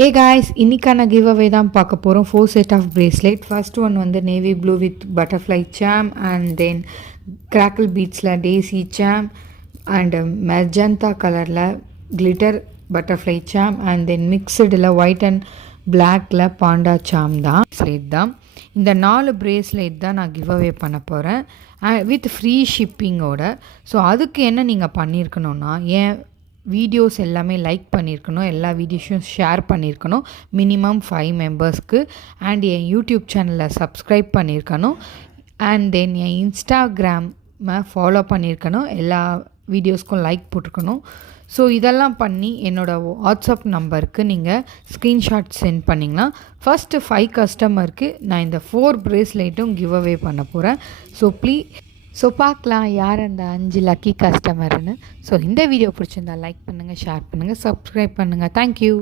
Hey guys, இன்னைக்கான giveaway தான் பார்க்க போகிறோம். 4 set of bracelet. First one வந்து navy blue with butterfly charm and then crackle beadsல daisy charm and magenta கலரில் glitter butterfly charm and then mixedல white and blackல panda charm தான் bracelet தான். இந்த 4 bracelet தான் நான் giveaway பண்ண போகிறேன் வித் ஃப்ரீ ஷிப்பிங்கோட. ஸோ அதுக்கு என்ன நீங்கள் பண்ணியிருக்கணும்னா வீடியோஸ் எல்லாமே லைக் பண்ணியிருக்கணும், எல்லா வீடியோஸும் ஷேர் பண்ணியிருக்கணும் மினிமம் 5 மெம்பர்ஸ்க்கு, அண்ட் என் யூடியூப் சேனலை சப்ஸ்கிரைப் பண்ணியிருக்கணும், அண்ட் தென் என் இன்ஸ்டாகிராமை ஃபாலோ பண்ணியிருக்கணும், எல்லா வீடியோஸ்க்கும் லைக் போட்டிருக்கணும். ஸோ இதெல்லாம் பண்ணி என்னோடய வாட்ஸ்அப் நம்பருக்கு நீங்கள் ஸ்க்ரீன்ஷாட் சென்ட் பண்ணிங்கன்னா ஃபஸ்ட்டு 5 கஸ்டமருக்கு நான் இந்த 4 ப்ரேஸ்லெட்டும் கிவ் அவே பண்ண போகிறேன். ஸோ பார்க்கலாம் யார் அந்த 5 லக்கி கஸ்டமர்னு. ஸோ இந்த வீடியோ பிடிச்சிருந்தா லைக் பண்ணுங்கள், ஷேர் பண்ணுங்கள், சப்ஸ்கிரைப் பண்ணுங்கள். தேங்க்யூ.